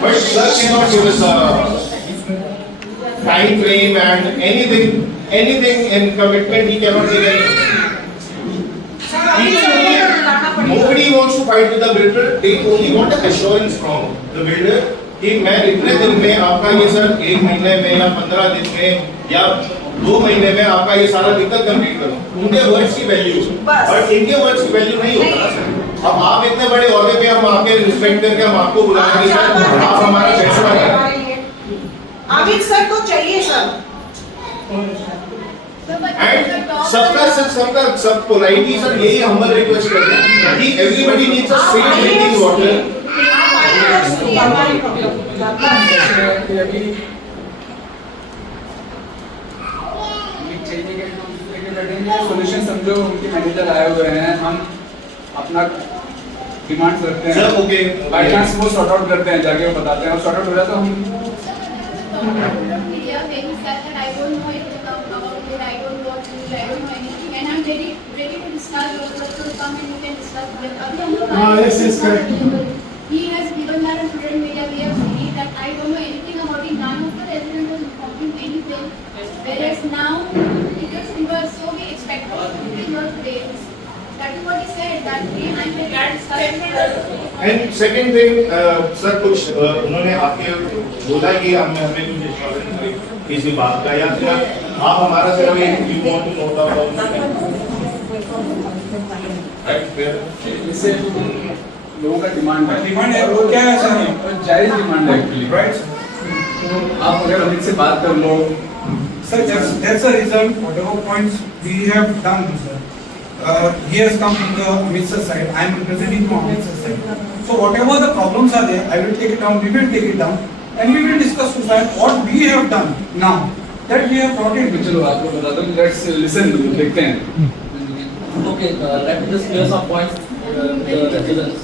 But sir cannot give us a time frame and anything in commitment he cannot give anything. Nobody wants to fight with the builder. They only want an assurance from the builder कि मैं इतने दिन में आपका ये sir 1 महीने में या 15 दिन में या 2 महीने में आपका ये सारा दिक्कत कंप्लीट करूँ. उनके वर्ड्स की वैल्यू और इनके वर्ड्स की वैल्यू नहीं होता ना सर. अब आप इतने बड़े औहदे पे हम आपके रिस्पेक्ट करके हम आपको बुलाएंगे सर, आप हमारा फैसला करें. अमित सर तो चाहिए सर. सबका सब पोलाइटली सर यही हम्बल रिक्वेस्ट करते हैं कि everybody needs a safe drinking water. Solution समझो. उनके मैनेजर आए हुए हैं, हम अपना डिमांड्स रखते हैं सर. ओके बाय चांस वो सॉर्ट आउट करते हैं, जाके वो बताते हैं और सॉर्ट आउट हो जाता है. Yes, yes, correct. He has given that on social media. We have seen it that I don't know anything about it. None of the residents was informed him anything. Whereas now, because we were so we expected it in your place. That is what he said. That we and the guards. And second thing sir कुछ उन्होंने आपके बोला कि हमें कुछ insurance किसी बात का या फिर आप हमारा सिर्फ एक you want to know about इससे लोगों का डिमांड है. वो क्या है सर, जायज डिमांड है एक्चुअली, राइट. आप अगर अमित से बात कर लो. Sir, that's the reason. Whatever points we have done, sir. He has come from the Amit sir side. I am representing from Amit sir side. So whatever the problems are there, I will take it down. We will take it down, and we will discuss with that what we have done now that we have brought it. चलो आपको बता दो. Let's listen, देखते हैं. Okay, let me just clear some points with the residents.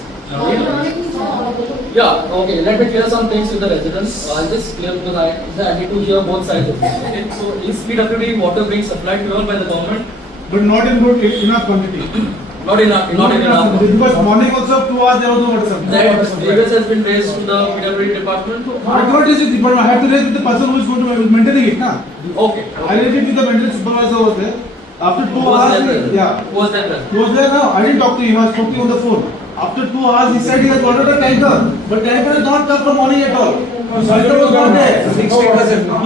Yeah, okay, let me clear some things with the residents. I'll just clear because I need to hear both sides of this. Okay, so is PWD water being supplied to you all by the government? But not in good enough quantity. Not enough. Because morning also 2 hours there was no water supply. That grievance has been raised to the PWD department. I cannot raise it, but I have to raise with the person who is going to maintaining it, na? Okay. I raised it with the maintenance supervisor over there. After 2 hours, yeah. Who was that? He was there now. I didn't talk to him. I spoke to him on the phone. After 2 hours, he said he has ordered a tanker, but tanker has not come from morning at all. Tanker was not there.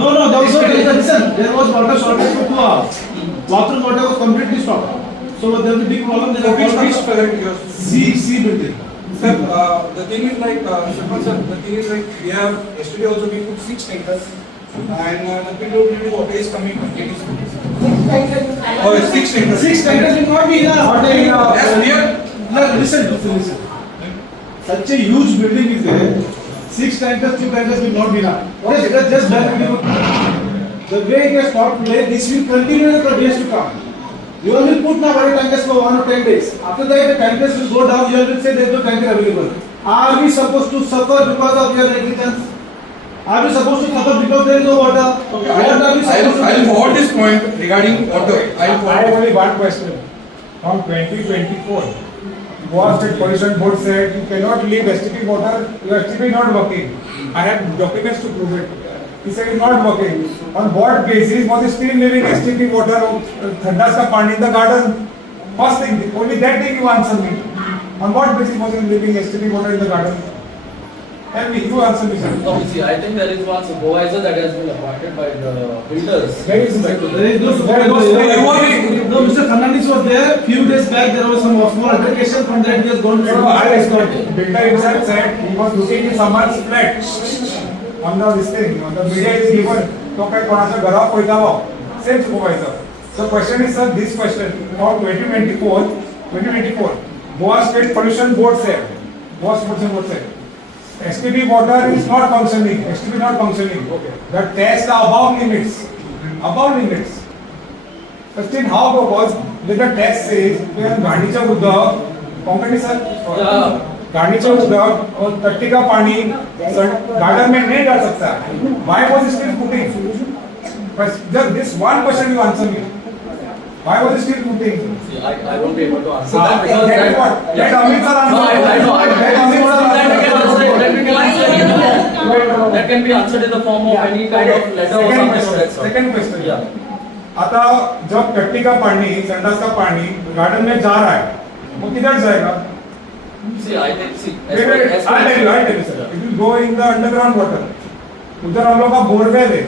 No, there was no tanker. Listen, there was water shortage for 2 hours. Water was completely stopped. So there was a big problem. Which project you are? C building. Sir, the thing is like, sir, the thing is like we have yesterday also we put 6 tankers, and the PWD water is coming. Oh, 6 tankers. 6 tankers will not be enough. That's near. Listen. Such a huge building is there. 6 tankers, 2 tankers will not be enough. Just the way it has stopped today, this will continue for days to come. You will put now water tankers for 1 or 10 days. After that, the tankers will go down. You will say there is no tanker available. Are we supposed to suffer because of your negligence? Are we supposed to suffer because there is no water? Okay, I will forward this point regarding water. I have only one question. From 2024, Goa State Pollution Board said you cannot leave STP water. Your STP is not working. I have documents to prove it. He said it's not working. On what basis was he still leaving STP water, Thandas ka pani in the garden? First thing, only that thing you answer me. On what basis was he leaving STP water in the garden? Tell me, you answer me, sir. Okay, see, I think there is one supervisor that has been appointed by the builders. There is no supervisor. No, Mr. Fernandez was there. Few days back, there was some small altercation. From that, he has gone to Builder himself said he was looking in someone's flat. On the media is given. तो काय कोणाच्या घरावर पळयतालो same supervisor. So question is, sir, this question for 2024, Goa State Pollution Board said, STP water is not functioning. Okay. The tests are above limits. But still, how was the test says when गाडीच्या उदक, company sir, गाडीच्या उदक और टट्टी का पानी garden में नहीं डाल सकता. Why was he still putting? But just this one question you answer me. Why was he still putting? See, I won't be able to answer that because Let Amit sir answer. No, I know. Let me answer. that can be answered in the form of any kind of letter or something of that sort. Second question Yeah. आता जब टट्टी का पानी संडास का पानी garden में जा रहा है वो किधर जाएगा? See, I think, see, I'll tell you, sir. It will go in the underground water. उधर हम लोग का बोरवेल है,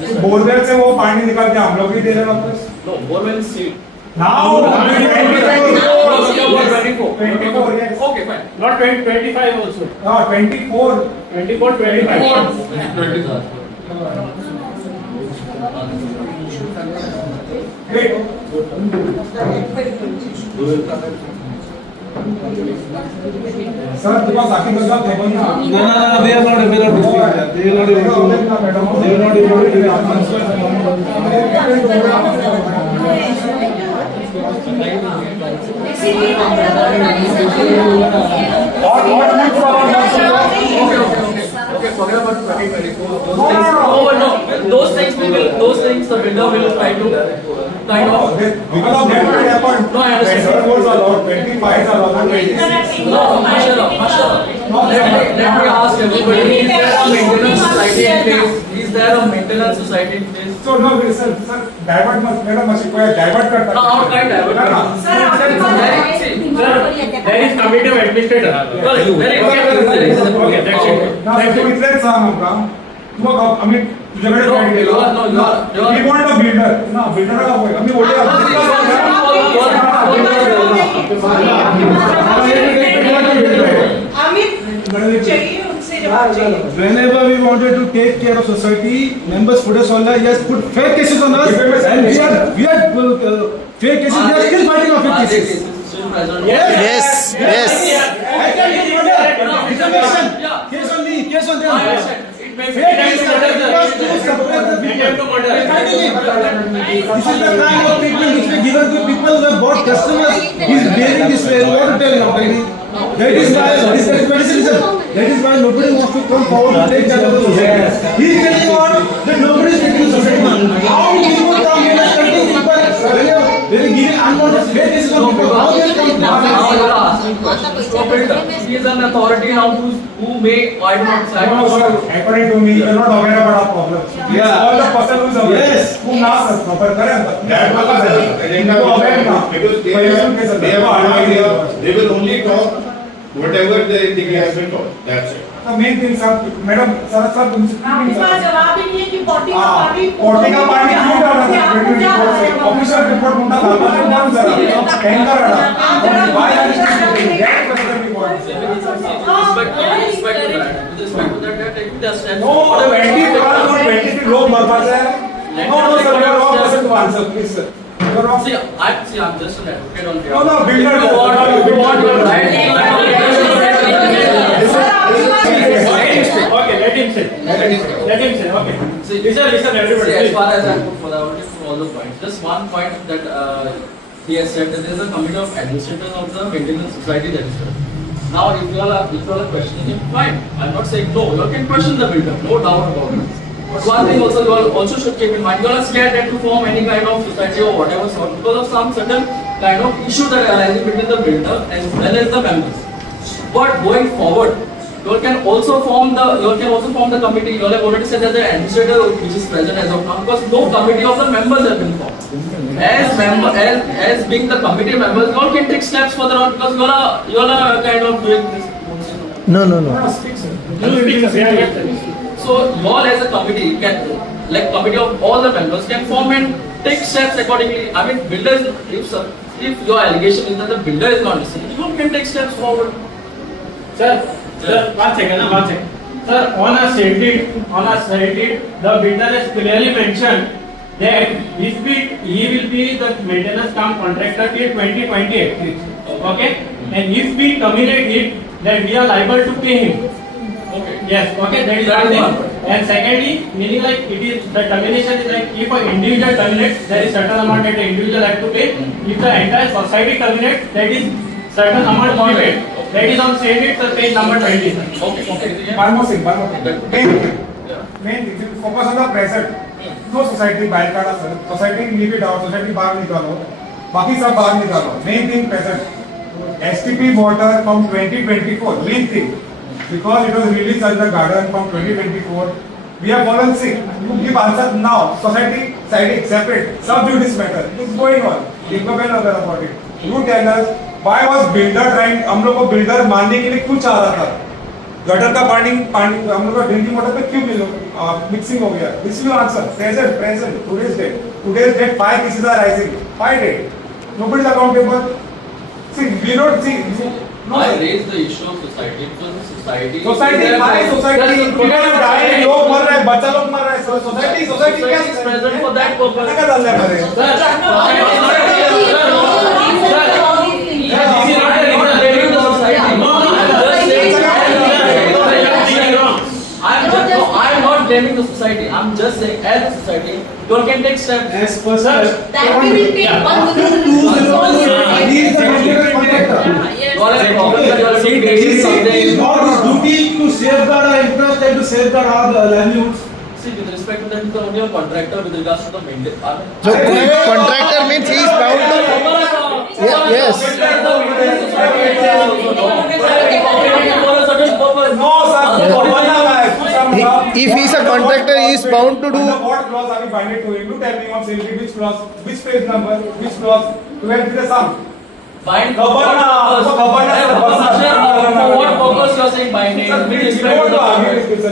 तो बोरवेल से वो पानी निकाल के हम लोग ही दे रहे हैं वापस। No, borewell is seed. Now, 24, yes. Okay, fine. Not 25 also. 24. 24, 25. Wait. Sir, because Akim was not able to. No, they are not able to do that. They are not able to. They are not able to do Okay, forget about 2024. Those things the builder will try to kind of. Because of that, what happened? No, I understand. 24 are allowed, 25 are allowed, 26. No, let me ask everybody, is there a maintenance society in place? Is there a maintenance society in place? So no, sir, divert must, madam must require divert करता No, how kind divert? There is committee of administrator. Okay, that's it. ना तू इतने सांग हमका तू आम्ही तुझ्याकडे fight केलं we want a builder ना builder का होय आम्ही बोलले अमित चाहिए उनसे जवाब चाहिए। Whenever we wanted to take care of society, members put us on the yes, put fake cases on us, and we are fake cases. We are still fighting on fake cases. Yes. I can give you information. Case on me, case on them. Fake cases because to suppress the people. We're fighting it. This is the kind of treatment which we given to people who have bought customers. He's behaving this way. What to tell you now? That is why this is criticism. That is why nobody wants to come forward to take charge of the society. He is telling what that nobody is taking the society. How will people come here and cutting people? When you give unwanted fake cases on people, how will they come? Now you are asking questions. So builder, he is an authority now who may I do not say. No, sir, according to me, you are not aware about our problems. Yeah. All the person who is aware. Yes. Who knows us proper, correct? That was the agenda because they have no idea. They will only talk whatever they think has been taught. That's it. The main thing, sir, madam, sir, इसका जवाब ही नहीं है कि पोटी का पानी पोटी का पानी क्यों डाला था? ऑफिशियल रिपोर्ट मुंडा डाला था कौन सर? टैंकर डाला। Why are you doing that? Respect to that, take the steps. No, 23 लोग मर पाते हैं. No, sir, you are wrong person to answer, please, sir. You are wrong. See, I'm just an advocate on behalf. No, builder. If you want your right, Okay, let him say. Let him say. Okay. See, Listen, everybody. see, as far as I put for all the points, just one point that he has said that there is a committee of administrators of the maintenance society that is there. Now, if you all are questioning him, fine. I'm not saying no. You all can question the builder, no doubt about it. But one thing also you all also should keep in mind, you all are scared that to form any kind of society or whatever sort because of some certain kind of issue that arises between the builder as well as the members. But going forward, you all can also form the committee. You all have already said that the administrator which is present as of now, because no committee of the members have been formed. As being the committee members, you all can take steps further on because you all are kind of doing this. No. So you all as a committee can, like committee of all the members can form and take steps accordingly. I mean, builders, if your allegation is that the builder is not listening, you all can take steps forward. Sir, one second. Sir, on a cited, the builder has clearly mentioned that he will be the maintenance contractor till 2028. Okay? And if we terminate it, then we are liable to pay him. Okay. Yes, okay, that is one thing. And secondly, meaning like it is the termination is like if an individual terminates, there is certain amount that the individual has to pay. If the entire society terminates, that is certain amount to be paid. That is on same it, page number 20. Okay. One more thing. Main thing, you focus on the present. No society बाहर काढ़ा sir. Society leave it out. Society बाहर निकालो. बाकी सब बाहर निकालो. Main thing present. STP water from 2024. Main thing. because it was released as the garden from 2024, we have fallen sick. You give answer now. Society siding separate. Sub judice matter. It's going on. Incompetent about it. You tell us why was builder trying? हम लोग को builder मानने के लिए क्यों चाह रहा था? गटर का पानी हम लोग का ड्रिंकिंग वाटर पे क्यों मिक्सिंग हो गया? This will answer. Present. Today's date 5 cases are rising. 5 days. Nobody is accountable. See, we don't see. I raise the issue of society because the society. Society हमारी सोसाइटी दुनिया में डाले लोग मर रहे हैं बच्चा लोग मर रहे हैं सोसाइटी क्या is present for that purpose. क्या डाल रहे हैं Sir, this is not a reason blaming the society. I'm not blaming the society. I'm just saying, as a society, you all can take steps. As per sir, That we will take one he is the contractor. You all have problems that you all It should is not his duty to safeguard our interest and to safeguard our livelihoods. See, with respect to that, it's only a contractor with regards to the maintenance. So contractor means he is bound to. Yes. No sir If he is a contractor, he is bound to do. What clause are we binded to him? You tell me on safety which clause, which page number, which clause to help with the sum. Bind For what purpose you are saying binding? Sir, With please, you respect don't to the argue with this, sir.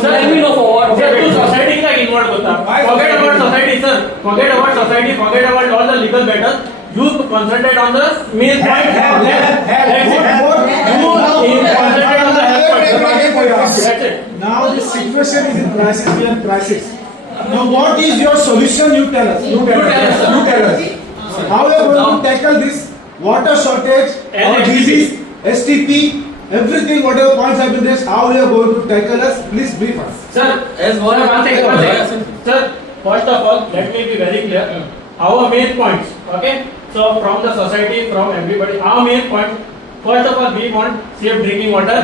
Sir, let me know for what. Society का involve होता forget about society sir forget about society forget about all the legal matters you concentrate on the main point you concentrate on the health point that's it Now the situation is in crisis. We are in crisis. Now what is your solution? You tell us. You tell us. How we are going to tackle this water shortage or disease, STP, everything, whatever points have been raised, how we are going to tackle us? Please brief us. sir As one one second sir first of all let me be very clear our main points okay so from the society from everybody our main point first of all we want safe drinking water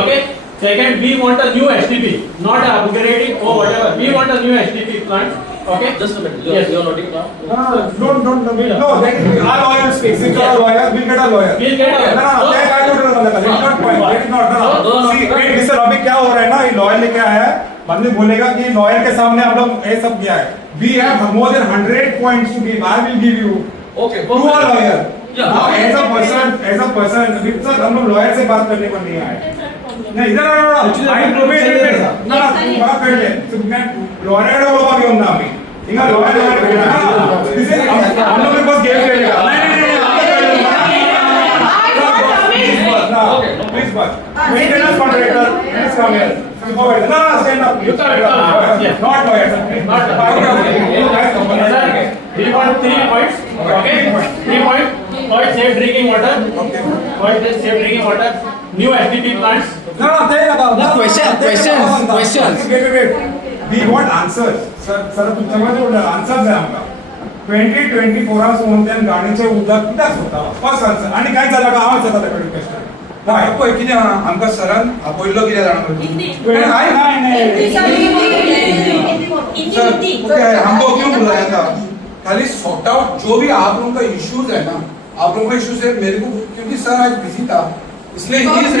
okay second we want a new STP not a upgrading or whatever we want a new STP plant okay Just a minute. Yes. You are noting now. Don't. No, that is our lawyer speaks. If you are a lawyer, we'll get a lawyer. We'll get a lawyer. No, that I don't know. It's not point. That is not. No. See, wait, Mr. अभी क्या हो रहा है ना? ये lawyer लेके आया है. बाद में बोलेगा कि lawyer के सामने हम लोग ये सब किया है. We have more than 100 points to give. I will give you. Okay. You are lawyer. Yeah. Now, as a person, sir, हम लोग lawyer से बात करने को नहीं आए. नहीं इधर I provide. ना बात कर ले. तो मैं lawyer को बोलवा क्यों ना अभी? इंगा lawyer दिस इज हम लोग के पास गेम खेलेगा. नहीं Please, maintenance contractor, please come here. Supervisor, no, stand up. You can't. Not lawyer, sir. Not we want 3 points okay 3 points first safe drinking water first is safe drinking water new STP plants No, there about. No, questions. Wait. We want answers. Sir, तुमच्या मध्ये answers आहे आमका. 2024 hours कोणत्या गाडीचे उद्या किती होता? First answer. आणि काय झालं का आवाज होता त्या क्वेश्चन. काय पळय कितें आहा आमकां सरान आपयल्लो कितें जाणा नाही. सर ओके हमको क्यों बुलाया था खाली सॉर्ट आउट जो भी आप लोगों का इश्यूज है ना आप लोगों का इश्यूज है मेरे को क्योंकि सर आज बिजी था इसलिए he is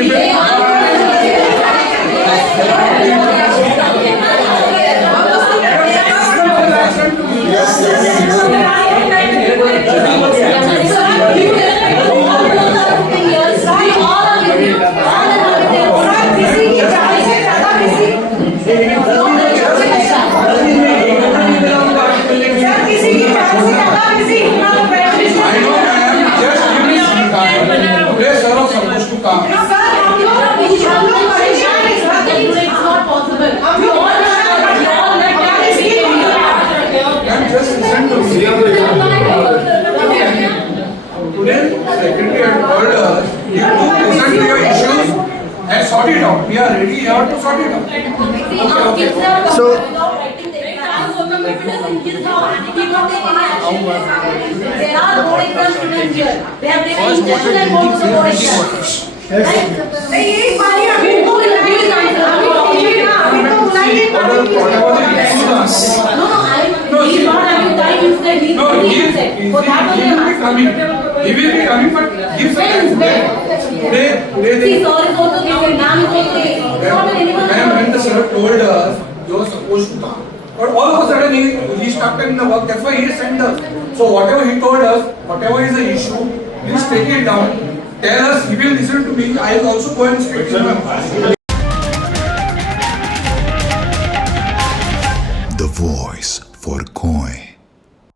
Secretary had called us to present your issues and sort it out. We are ready here to sort it out. So there are board exam students here. They have taken instruction and gone to the board exam. नहीं एक बारी अभी तो बुलाइए No, he is not having time instead. He No, he will be coming, but give some time. Today See, sir is also giving, ma'am is also giving. It's not an animal. Ma'am, when the sir told us you were supposed to come, but all of a sudden he stopped in the work. That's why he sent us. So whatever he told us, whatever is the issue, please take it down. Tell us. He will listen to me. I will also go and speak to him.